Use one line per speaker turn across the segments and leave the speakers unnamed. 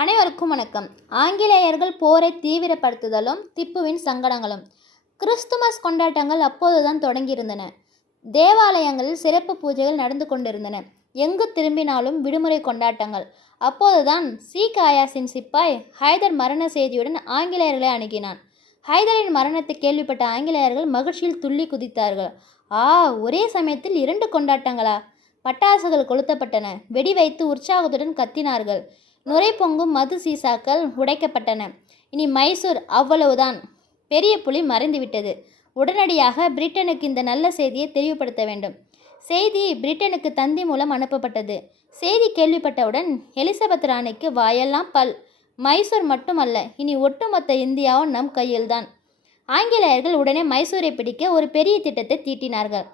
அனைவருக்கும் வணக்கம். ஆங்கிலேயர்கள் போரை தீவிரப்படுத்துதலும் திப்புவின் சங்கடங்களும். கிறிஸ்துமஸ் கொண்டாட்டங்கள் அப்போதுதான் தொடங்கியிருந்தன. தேவாலயங்களில் சிறப்பு பூஜைகள் நடந்து கொண்டிருந்தன. எங்கு திரும்பினாலும் விடுமுறை கொண்டாட்டங்கள். அப்போதுதான் சீக் ஆயாசின் சிப்பாய் ஹைதர் மரண செய்தியுடன் ஆங்கிலேயர்களை அணுகினான். ஹைதரின் மரணத்தை கேள்விப்பட்ட ஆங்கிலேயர்கள் மகிழ்ச்சியில் துள்ளி குதித்தார்கள். ஆ ஒரே சமயத்தில் இரண்டு கொண்டாட்டங்களா? பட்டாசுகள் கொளுத்தப்பட்டன. வெடி வைத்து உற்சாகத்துடன் கத்தினார்கள். நுரை பொங்கும் மது சீசாக்கள் உடைக்கப்பட்டன. இனி மைசூர் அவ்வளவுதான். பெரிய புலி மறைந்துவிட்டது. உடனடியாக பிரிட்டனுக்கு இந்த நல்ல செய்தியை தெளிவுபடுத்த வேண்டும். செய்தி பிரிட்டனுக்கு தந்தி மூலம் அனுப்பப்பட்டது. செய்தி கேள்விப்பட்டவுடன் எலிசபெத் ராணிக்கு வாயெல்லாம் பல். மைசூர் மட்டுமல்ல இனி ஒட்டுமொத்த இந்தியாவும் நம் கையில்தான். ஆங்கிலேயர்கள் உடனே மைசூரை பிடிக்க ஒரு பெரிய திட்டத்தை தீட்டினார்கள்.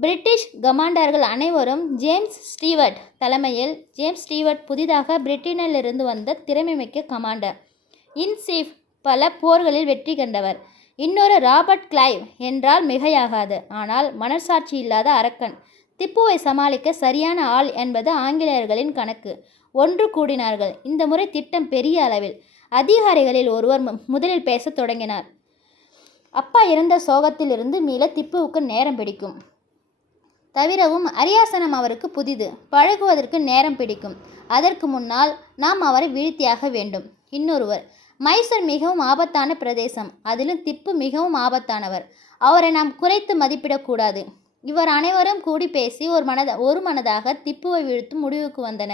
பிரிட்டிஷ் கமாண்டர்கள் அனைவரும் ஜேம்ஸ் ஸ்டீவர்ட் தலைமையில் ஜேம்ஸ் ஸ்டீவர்ட் புதிதாக பிரிட்டனிலிருந்து வந்த திறமைமிக்க கமாண்டர். இன்சீஃப் பல போர்களில் வெற்றி கண்டவர். இன்னொரு ராபர்ட் கிளைவ் என்றால் மிகையாகாது ஆனால் மனசாட்சி இல்லாத அரக்கன். திப்புவை சமாளிக்க சரியான ஆள் என்பது ஆங்கிலேயர்களின் கணக்கு. ஒன்று கூடினார்கள். இந்த முறை திட்டம் பெரிய அளவில். அதிகாரிகளில் ஒருவர் மு- முதலில் பேசத் தொடங்கினார். அப்பா இறந்த சோகத்திலிருந்து மீள திப்புவுக்கு நேரம் பிடிக்கும். தவிரவும் அரியாசனம் அவருக்கு புதிது. பழகுவதற்கு நேரம் பிடிக்கும். அதற்கு முன்னால் நாம் அவரை வீழ்த்தியாக வேண்டும். இன்னொருவர் மைசூர் மிகவும் ஆபத்தான பிரதேசம். அதிலும் திப்பு மிகவும் ஆபத்தானவர். அவரை நாம் குறைத்து மதிப்பிடக்கூடாது. இவர் அனைவரும் கூடி பேசி ஒரு மனத ஒரு மனதாக திப்புவை வீழ்த்தும் முடிவுக்கு வந்தன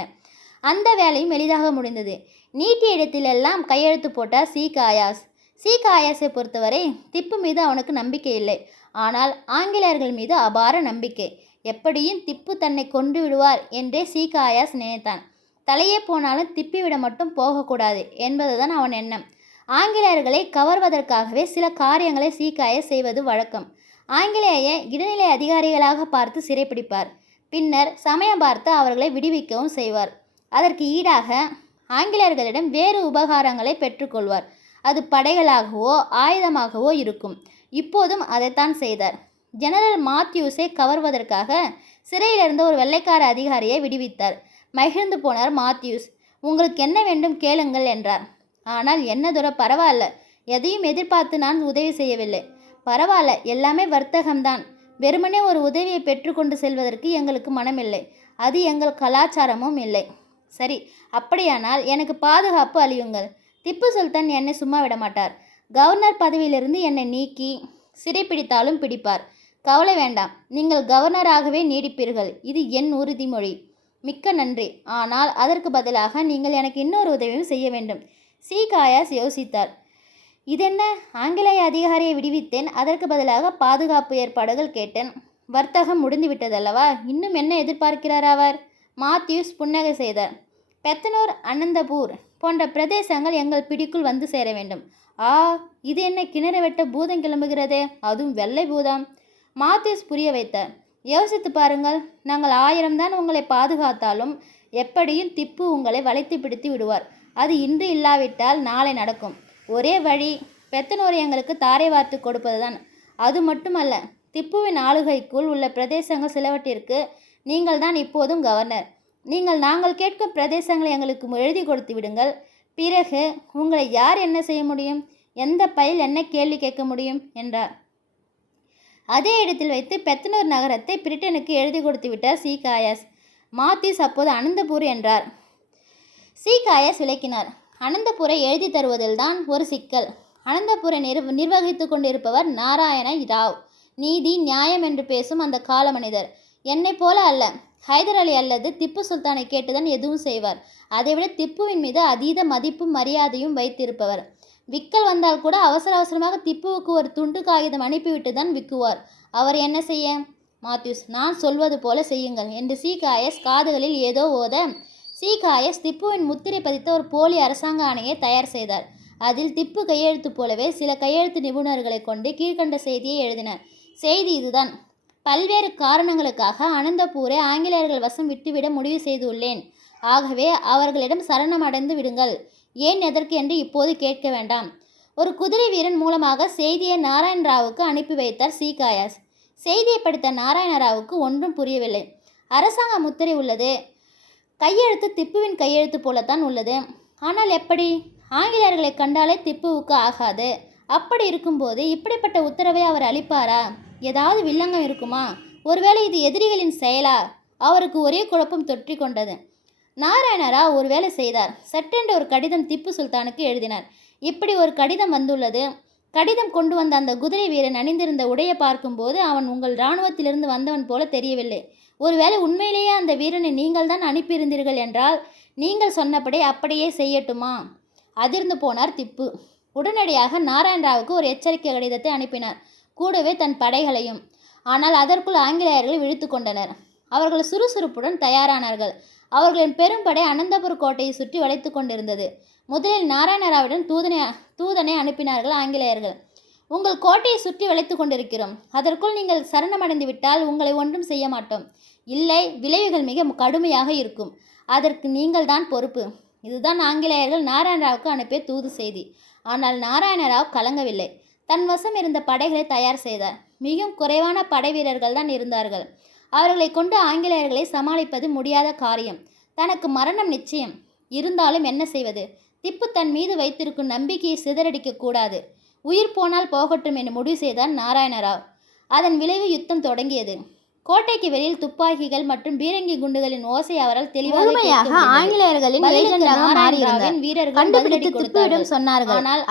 அந்த வேலையும் எளிதாக முடிந்தது. நீட்டிய இடத்திலெல்லாம் கையெழுத்து போட்டார் சி காயாஸ் சி காயாஸை பொறுத்தவரை திப்பு மீது அவனுக்கு நம்பிக்கை இல்லை. ஆனால் ஆங்கிலேயர்கள் மீது அபார நம்பிக்கை. எப்படியும் திப்பு தன்னை கொண்டு விடுவார் என்றே சி நினைத்தான். தலையே போனாலும் திப்பிவிட மட்டும் போகக்கூடாது என்பதுதான் அவன் எண்ணம். ஆங்கிலேயர்களை கவர்வதற்காகவே சில காரியங்களை சீக்காய செய்வது வழக்கம். ஆங்கிலேய இடைநிலை அதிகாரிகளாக பார்த்து சிறைப்பிடிப்பார். பின்னர் சமயம் பார்த்து அவர்களை விடுவிக்கவும் செய்வார். அதற்கு ஈடாக ஆங்கிலேயர்களிடம் வேறு உபகாரங்களை பெற்றுக்கொள்வார். அது படைகளாகவோ ஆயுதமாகவோ இருக்கும். இப்போதும் அதைத்தான் செய்தார். ஜெனரல் மாத்யூஸை கவர்வதற்காக சிறையிலிருந்து ஒரு வெள்ளைக்கார அதிகாரியை விடுவித்தார். மகிழ்ந்து போனார் மாத்யூஸ். உங்களுக்கு என்ன வேண்டும் கேளுங்கள் என்றார். ஆனால் என்ன துர பரவாயில்ல. எதையும் எதிர்பார்த்து நான் உதவி செய்யவில்லை. பரவாயில்ல. எல்லாமே வர்த்தகம்தான். வெறுமனே ஒரு உதவியை பெற்றுக்கொண்டு செல்வதற்கு எங்களுக்கு மனமில்லை. அது எங்கள் கலாச்சாரமும் இல்லை. சரி அப்படியானால் எனக்கு பாதுகாப்பு அளியுங்கள். திப்பு சுல்தான் என்னை சும்மா விட மாட்டார் கவர்னர் பதவியிலிருந்து என்னை நீக்கி சிறை பிடித்தாலும் பிடிப்பார். கவலை வேண்டாம். நீங்கள் கவர்னராகவே நீடிப்பீர்கள். இது என் உறுதிமொழி. மிக்க நன்றி. ஆனால் அதற்கு பதிலாக நீங்கள் எனக்கு இன்னொரு உதவியும் செய்ய வேண்டும். சி. காயாஸ் யோசித்தார். இதென்ன? ஆங்கிலேய அதிகாரியை விடுவித்தேன். அதற்கு பதிலாக பாதுகாப்பு ஏற்பாடுகள் கேட்டேன். வர்த்தகம் முடிந்துவிட்டதல்லவா? இன்னும் என்ன எதிர்பார்க்கிறார் அவர்? மாத்யூஸ் புன்னகை செய்தார். பெத்தனூர் அனந்தபூர் போன்ற பிரதேசங்கள் எங்கள் பிடிக்குள் வந்து சேர வேண்டும். ஆ இது என்ன கிணறு வெட்ட பூதம் கிளம்புகிறதே? அதுவும் வெள்ளை பூதம். மாத்யூஸ் புரிய வைத்தார் யோசித்து பாருங்கள் நாங்கள் ஆயிரம்தான் உங்களை பாதுகாத்தாலும் எப்படியும் திப்பு உங்களை வளைத்து பிடித்து விடுவார். அது இன்று இல்லாவிட்டால் நாளை நடக்கும். ஒரே வழி பெத்தனூரை எங்களுக்கு தாரை வார்த்து கொடுப்பதுதான். அது மட்டுமல்ல திப்புவின் ஆளுகைக்குள் உள்ள பிரதேசங்கள் சிலவற்றிற்கு நீங்கள் தான் இப்போதும் கவர்னர். நீங்கள் நாங்கள் கேட்கும் பிரதேசங்களை எங்களுக்கு எழுதி கொடுத்து விடுங்கள். பிறகு உங்களை யார் என்ன செய்ய முடியும்? எந்த பயில் என்ன கேள்வி கேட்க முடியும்? என்றார். அதே இடத்தில் வைத்து பெத்தனூர் நகரத்தை பிரிட்டனுக்கு எழுதி கொடுத்து விட்டார் சீகாயஸ் காயாஸ் மாத்யூஸ் அப்போது அனந்தபூர் என்றார். சீகாயஸ் விளக்கினார். அனந்தபுரை எழுதி தருவதில்தான் ஒரு சிக்கல். அனந்தபுரை நிர் நிர்வகித்து கொண்டிருப்பவர் நாராயண ராவ். நீதி நியாயம் என்று பேசும் அந்த கால மனிதர் என்னை போல அல்ல. ஹைதர் அலி அல்லது திப்பு சுல்தானை கேட்டுதான் எதுவும் செய்வார். அதைவிட திப்புவின் மீது அதீத மதிப்பும் மரியாதையும் வைத்திருப்பவர். விக்கல் வந்தால் கூட அவசர அவசரமாக திப்புவுக்கு ஒரு துண்டு காகிதம் அனுப்பிவிட்டு தான் விக்குவார். அவர் என்ன செய்ய? மாத்யூஸ் நான் சொல்வது போல செய்யுங்கள் என்று சீகாயஸ் காதுகளில் ஏதோ ஓத சீகாயஸ் திப்புவின் முத்திரை பதித்த ஒரு போலி அரசாங்க ஆணையை தயார் செய்தார். அதில் திப்பு கையெழுத்து போலவே சில கையெழுத்து நிபுணர்களை கொண்டு கீழ்க்கண்ட செய்தியை எழுதினார். செய்தி இதுதான். பல்வேறு காரணங்களுக்காக அனந்தபூரை ஆங்கிலேயர்கள் வசம் விட்டுவிட முடிவு செய்துள்ளேன். ஆகவே அவர்களிடம் சரணமடைந்து விடுங்கள். ஏன் எதற்கு என்று இப்போது கேட்க வேண்டாம். ஒரு குதிரை வீரன் மூலமாக செய்தியை நாராயணராவுக்கு அனுப்பி வைத்தார் சீகாயாஸ் செய்தியை படித்த நாராயண ராவுக்கு ஒன்றும் புரியவில்லை. அரசாங்க முத்திரை உள்ளது. கையெழுத்து திப்புவின் கையெழுத்து போலத்தான் உள்ளது. ஆனால் எப்படி? ஆங்கிலேயர்களை கண்டாலே திப்புவுக்கு ஆகாது. அப்படி இருக்கும்போது இப்படிப்பட்ட உத்தரவை அவர் அளிப்பாரா? ஏதாவது வில்லங்கம் இருக்குமா? ஒருவேளை இது எதிரிகளின் செயலா? அவருக்கு ஒரே குழப்பம் தொற்றி கொண்டது நாராயணரா ஒரு வேலை செய்தார். சட்டென்று ஒரு கடிதம் திப்பு சுல்தானுக்கு எழுதினார். இப்படி ஒரு கடிதம் வந்துள்ளது. கடிதம் கொண்டு வந்த அந்த குதிரை வீரன் அணிந்திருந்த உடையை பார்க்கும்போது அவன் உங்கள் இராணுவத்திலிருந்து வந்தவன் போல தெரியவில்லை. ஒருவேளை உண்மையிலேயே அந்த வீரனை நீங்கள் தான் அனுப்பியிருந்தீர்கள் என்றால் நீங்கள் சொன்னபடி அப்படியே செய்யட்டுமா? அதிர்ந்து போனார் திப்பு. உடனடியாக நாராயணராவுக்கு ஒரு எச்சரிக்கை கடிதத்தை அனுப்பினார். கூடவே தன் படைகளையும். ஆனால் அதற்குள் ஆங்கிலேயர்கள் விழித்து கொண்டனர். அவர்கள் சுறுசுறுப்புடன் தயாரானார்கள். அவர்களின் பெரும்படை அனந்தபுர் கோட்டையை சுற்றி வளைத்து கொண்டிருந்தது. முதலில் நாராயணராவிடம் தூதனை தூதனை அனுப்பினார்கள் ஆங்கிலேயர்கள். உங்கள் கோட்டையை சுற்றி வளைத்து கொண்டிருக்கிறோம். அதற்குள் நீங்கள் சரணமடைந்து விட்டால் உங்களை ஒன்றும் செய்ய மாட்டோம். இல்லை விளைவுகள் மிக கடுமையாக இருக்கும். அதற்கு நீங்கள் தான் பொறுப்பு இதுதான் ஆங்கிலேயர்கள் நாராயணராவுக்கு அனுப்பிய தூது செய்தி. ஆனால் நாராயணராவ் கலங்கவில்லை. தன் வசம் இருந்த படைகளை தயார் செய்தார். மிகவும் குறைவான படை வீரர்கள் தான் இருந்தார்கள். அவர்களை கொண்டு ஆங்கிலேயர்களை சமாளிப்பது முடியாத காரியம். தனக்கு மரணம் நிச்சயம். இருந்தாலும் என்ன செய்வது? திப்பு தன் மீது வைத்திருக்கும் நம்பிக்கையை சிதறடிக்க கூடாது. உயிர் போனால் போகட்டும் என்று முடிவு செய்தார் நாராயணராவ். அதன் விளைவு யுத்தம் தொடங்கியது. கோட்டைக்கு வெளியில் துப்பாக்கிகள் மற்றும் பீரங்கி குண்டுகளின் ஓசை அவரால் தெளிவாக.
ஆங்கிலேயர்களின்
வீரர்கள்
கண்டுபிடித்து திப்புவிடம். சொன்னார்கள்.
ஆனால்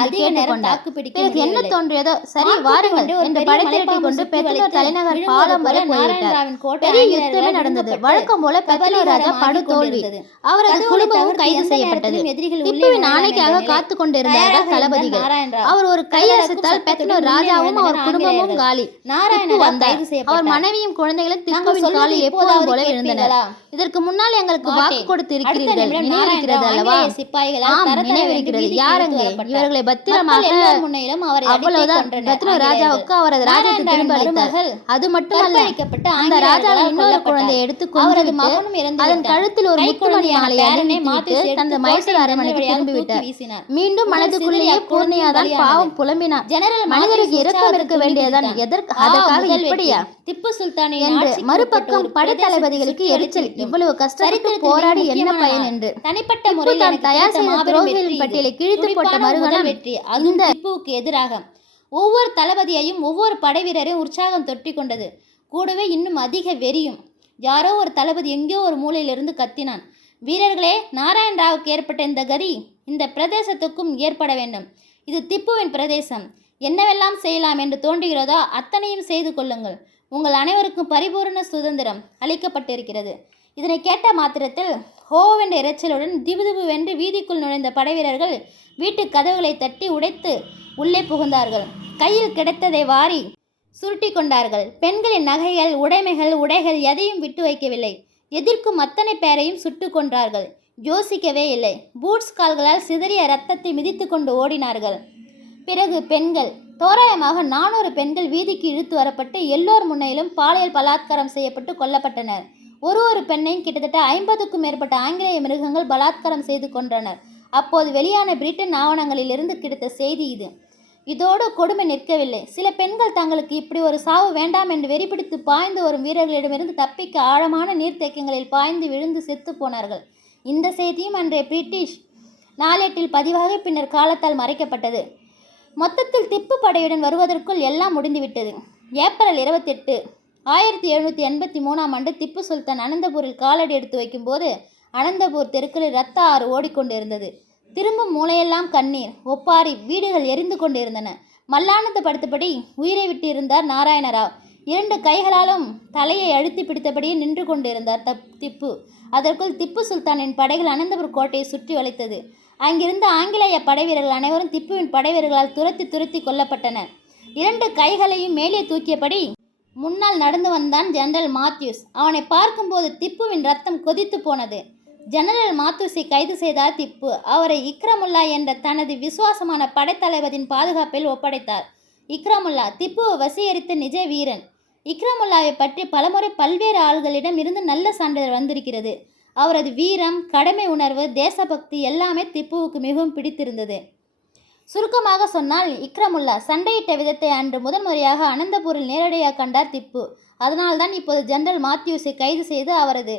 அதிக நேரம் தாக்குப்பிடிக்க
என்ன. தோன்றியதோ? சரி வாருங்கள் என்று
பெரிய
படை திரட்டி
மலைப்பாம்பு
கொண்டு
வளைத்து
தலைநகர் பாலம் வரை போய்விட்டார் பெரிய யுத்தமே நடந்தது. வழக்கம் போல பெத்தனூர் ராஜா படு தோல்வி. அவரது குடும்பமும் கைது செய்யப்பட்டது. திப்புவின் ஆணைக்காக காத்து கொண்டிருந்தார்கள் தளபதிகள். அவர் ஒரு கையசைத்தால் பெத்தனூர் ராஜாவும் அவர் குடும்பமும் காலி.
நாராயணராவ்
வந்தார் அவர். மனைவியும் குழந்தைகளும்
சொல்வதை
காலில் எப்போதும் போல
கேட்பீர்களா?
இதற்கு முன்னால் எங்களுக்கு வாக்கு. கொடுத்து இருக்கிறீர்கள் நினைவிருக்கிறது அல்லவா ஆம் நினைவிருக்கிறது யாரங்கே இவர்களை. பத்திரமாக
முன்னிலும் அவரை
அவ்வளவுதான் பெத்தனூர் ராஜாவுக்கு. அவரது ராஜ்யத்தை திரும்ப அளித்தார்
மருமகள்
அது மட்டுமல்ல அந்த ராஜாவின் இன்னொரு. குழந்தையை எடுத்து கொண்டு அதன். கழுத்தில் ஒரு முத்துமணி மாலை தனது
கோட்டை
மைசூர் அரண்மனைக்கு
ஜன்னல்
திரும்பி
வழியாக
விட்டார்
தூக்கி வீசினார்.
மீண்டும் மனதுக்குள்ளேயே பூர்ணியாதான் பாவம். புலம்பினார்
ஜெனரல்
மனிதருக்கு இரக்கம் இருக்க வேண்டியதான். எதற்கு அதற்காக இப்படியா.
திப்பு
என்று
ஆட்சிக்கு
மறுபக்கம் படைத்தளபதிகளுக்கு எரிச்சல். இவ்வளவு கஷ்டப்பட்டு போராடி என்ன பயன் என்று.
தனிப்பட்ட முறையில்
தயார் செய்த துரோகிகளின். பட்டியலை கிழித்து போட்ட மறுகணம்
வெற்றி. அதுவும் திப்புவுக்கு எதிராக ஒவ்வொரு தளபதியையும் ஒவ்வொரு படை வீரரையும் உற்சாகம் தொட்டி கொண்டது. கூடவே இன்னும் அதிக வெறியும். யாரோ ஒரு தளபதி எங்கேயோ ஒரு மூலையிலிருந்து கத்தினான். வீரர்களே நாராயண ராவுக்கு ஏற்பட்ட இந்த கதி இந்த பிரதேசத்துக்கும் ஏற்பட வேண்டும். இது திப்புவின் பிரதேசம். என்னவெல்லாம் செய்யலாம் என்று தோன்றுகிறதோ அத்தனையும் செய்து கொள்ளுங்கள். உங்கள் அனைவருக்கும் பரிபூரண சுதந்திரம் அளிக்கப்பட்டிருக்கிறது. இதனை கேட்ட மாத்திரத்தில் ஹோவென்ற இரைச்சலுடன் திபுதிபுவென்று வீதிக்குள் நுழைந்த படைவீரர்கள் வீட்டு கதவுகளை தட்டி உடைத்து உள்ளே புகுந்தார்கள். கையில் கிடைத்ததை வாரி சுருட்டி கொண்டார்கள். பெண்களின் நகைகள் உடைமைகள் உடைகள் எதையும் விட்டு வைக்கவில்லை. எதிர்க்கும் அத்தனை பேரையும் சுட்டு கொன்றார்கள். யோசிக்கவே இல்லை. பூட்ஸ் கால்களால் சிதறிய ரத்தத்தை மிதித்து கொண்டு ஓடினார்கள். பிறகு பெண்கள் தோராயமாக நானூறு பெண்கள் வீதிக்கு இழுத்து வரப்பட்டு எல்லோர் முன்னிலும் பாலியல் பலாத்காரம் செய்யப்பட்டு கொல்லப்பட்டனர். ஒரு ஒரு பெண்ணையும் கிட்டத்தட்ட ஐம்பதுக்கும் மேற்பட்ட ஆங்கிலேய மிருகங்கள் பலாத்காரம் செய்து கொன்றனர். அப்போது வெளியான பிரிட்டன் ஆவணங்களிலிருந்து கிடைத்த செய்தி இது. இதோடு கொடுமை நிற்கவில்லை. சில பெண்கள் தங்களுக்கு இப்படி ஒரு சாவு வேண்டாம் என்று வெறிபிடித்து பாய்ந்து வரும் வீரர்களிடமிருந்து தப்பிக்க ஆழமான நீர்த்தேக்கங்களில் பாய்ந்து விழுந்து செத்து போனார்கள். இந்த செய்தியும் அன்றைய பிரிட்டிஷ் நாளேட்டில் பதிவாக பின்னர் காலத்தால் மறைக்கப்பட்டது. மொத்தத்தில் திப்பு படையுடன் வருவதற்குள் எல்லாம் முடிந்துவிட்டது. ஏப்ரல் இருபத்தெட்டு ஆயிரத்தி எழுநூற்றி எண்பத்தி மூணாம் ஆண்டு திப்பு சுல்தான் அனந்தபூரில் காலடி எடுத்து வைக்கும்போது அனந்தபூர் தெருக்களில் ரத்த ஆறு ஓடிக்கொண்டிருந்தது. திரும்பும் மூளையெல்லாம் கண்ணீர் ஒப்பாரி வீடுகள் எரிந்து கொண்டிருந்தன. மல்லானது படுத்தபடி உயிரை விட்டு இருந்தார் நாராயணராவ். இரண்டு கைகளாலும் தலையை அழுத்தி பிடித்தபடியே நின்று கொண்டிருந்தார் தப் திப்பு. அதற்குள் திப்பு சுல்தானின் படைகள் அனந்தபுர் கோட்டையை சுற்றி வளைத்தது. அங்கிருந்த ஆங்கிலேய படைவீரர்கள் அனைவரும் திப்புவின் படைவீரர்களால் துரத்தி துரத்தி கொல்லப்பட்டனர். இரண்டு கைகளையும் மேலே தூக்கியபடி முன்னால் நடந்து வந்தான் ஜெனரல் மாத்யூஸ். அவனை பார்க்கும்போது திப்புவின் ரத்தம் கொதித்து போனது. ஜெனரல் மாத்யூஸை கைது செய்தார் திப்பு. அவரை இக்ரமுல்லா என்ற தனது விசுவாசமான படைத்தளபதியின் பாதுகாப்பில் ஒப்படைத்தார். இக்ரமுல்லா திப்புவை வசீகரித்த நிஜ வீரன். இக்ரமுல்லாவை பற்றி பலமுறை பல்வேறு ஆள்களிடம் இருந்து நல்ல சான்றிதழ் வந்திருக்கிறது. அவரது வீரம் கடமை உணர்வு தேசபக்தி எல்லாமே திப்புவுக்கு மிகவும் பிடித்திருந்தது. சுருக்கமாக சொன்னால் இக்ரமுல்லா சண்டையிட்ட விதத்தை அன்று முதன்முறையாக அனந்தபூரில் நேரடியாக கண்டார் திப்பு. அதனால்தான் இப்போது ஜெனரல் மாத்யூஸை கைது செய்து அவரது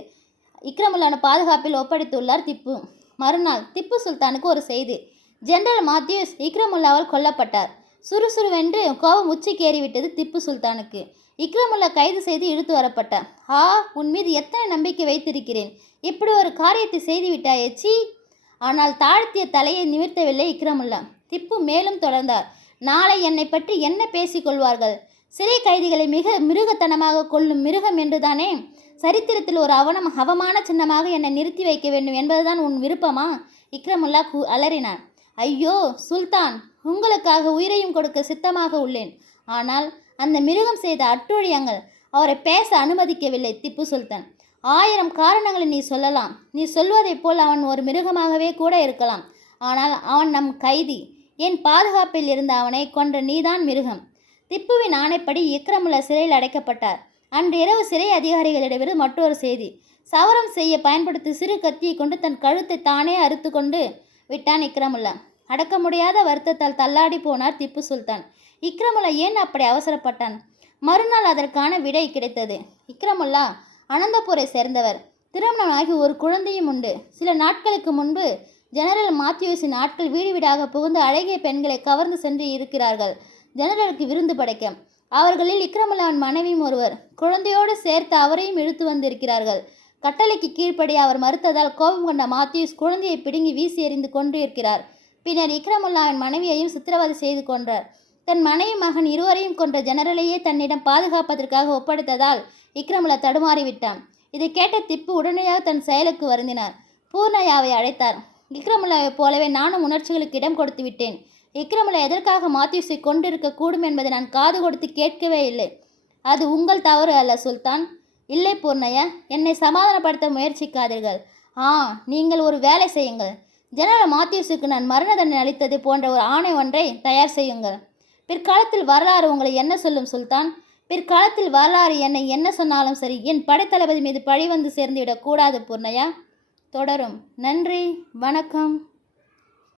இக்ரமுல்லான பாதுகாப்பில் ஒப்படைத்துள்ளார் திப்பு. மறுநாள் திப்பு சுல்தானுக்கு ஒரு செய்தி. ஜெனரல் மாத்யூஸ் இக்ரமுல்லாவால் கொல்லப்பட்டார். சுறுசுறுவென்று கோபம் உச்சிக்கேறிவிட்டது திப்பு சுல்தானுக்கு. இக்ரமுல்லா கைது செய்து இழுத்து வரப்பட்டான் ஆ உன் மீது எத்தனை நம்பிக்கை வைத்திருக்கிறேன்? இப்படி ஒரு காரியத்தை செய்துவிட்டாயே சீ ஆனால் தாழ்த்திய தலையை நிமிர்த்தவில்லை இக்ரமுல்லா. திப்பு மேலும் தொடர்ந்தார். நாளை என்னை பற்றி என்ன பேசிக்கொள்வார்கள் சிறை கைதிகளை மிக மிருகத்தனமாக கொள்ளும் மிருகம் என்றுதானே? சரித்திரத்தில் ஒரு அவனம் அவமான சின்னமாக என்னை நிறுத்தி வைக்க வேண்டும் என்பதுதான் உன் விருப்பமா? இக்ரமுல்லா கு அலறினான் ஐயோ சுல்தான் உங்களுக்காக உயிரையும் கொடுக்க சித்தமாக உள்ளேன். ஆனால் அந்த மிருகம் செய்த அட்டூழியங்கள் அவரை பேச அனுமதிக்கவில்லை திப்பு சுல்தான். ஆயிரம் காரணங்களை நீ சொல்லலாம். நீ சொல்வதைப் போல் அவன் ஒரு மிருகமாகவே கூட இருக்கலாம். ஆனால் அவன் நம் கைதி. என் பாதுகாப்பில் இருந்த அவனை கொன்ற நீதான் மிருகம். திப்புவின் ஆணைப்படி இக்ரமுல்லா சிறையில் அடைக்கப்பட்டார். அன்று இரவு சிறை அதிகாரிகளிடமிருந்து மற்றொரு செய்தி. சவரம் செய்ய பயன்படுத்தி சிறு கத்தியை கொண்டு தன் கழுத்தை தானே அறுத்து கொண்டு விட்டான் இக்ரமுல்லா அடக்க முடியாத வருத்தத்தால் தள்ளாடி போனார் திப்பு சுல்தான். இக்ரமுல்லா ஏன் அப்படி அவசரப்பட்டான்? மறுநாள் அதற்கான விடை கிடைத்தது. இக்ரமுல்லா அனந்தபூரை சேர்ந்தவர். திருமணமாகி ஒரு குழந்தையும் உண்டு. சில நாட்களுக்கு முன்பு ஜெனரல் மாத்யூஸின் ஆட்கள் வீடு வீடாக புகுந்து அழகிய பெண்களை கவர்ந்து சென்று இருக்கிறார்கள். ஜெனரலுக்கு விருந்து படைக்க. அவர்களில் இக்ரமுல்லாவின் மனைவியும் ஒருவர். குழந்தையோடு சேர்த்து அவரையும் இழுத்து வந்திருக்கிறார்கள். கட்டளைக்கு கீழ்ப்படி அவர் மறுத்ததால் கோபம் கொண்ட மாத்யூஸ் குழந்தையை பிடுங்கி வீசி எறிந்து கொண்டு இருக்கிறார். பின்னர் இக்ரமுல்லாவின் மனைவியையும் சித்திரவதை செய்து கொன்றார். தன் மனைவி மகன் இருவரையும் கொன்ற ஜெனரலையே தன்னிடம் பாதுகாப்பதற்காக ஒப்படைத்ததால் இக்ரமுல்லா தடுமாறிவிட்டான் இதை கேட்ட திப்பு உடனடியாக தன் செயலுக்கு வருந்தினார். பூர்ணயாவை அழைத்தார். விக்ரமுல்லாவைப் போலவே நானும் உணர்ச்சிகளுக்கு இடம் கொடுத்து விட்டேன். விக்ரமுல்லா எதற்காக மாத்யூஸை கொண்டிருக்க கூடும் என்பதை நான் காது கொடுத்து கேட்கவே இல்லை. அது உங்கள் தவறு அல்ல சுல்தான். இல்லை பூர்ணையா. என்னை சமாதானப்படுத்த முயற்சிக்காதீர்கள். ஆ நீங்கள் ஒரு வேலை செய்யுங்கள். ஜெனரல் மாத்யூஸுக்கு நான் மரண தண்டனை அளித்தது போன்ற ஒரு ஆணை ஒன்றை தயார் செய்யுங்கள். பிற்காலத்தில் வரலாறு உங்களை என்ன சொல்லும் சுல்தான்? பிற்காலத்தில் வரலாறு என்னை என்ன சொன்னாலும் சரி என் படைத்தளபதி மீது பழி வந்து சேர்ந்துவிடக் கூடாது பூர்ணையா? தொடரும். நன்றி வணக்கம்.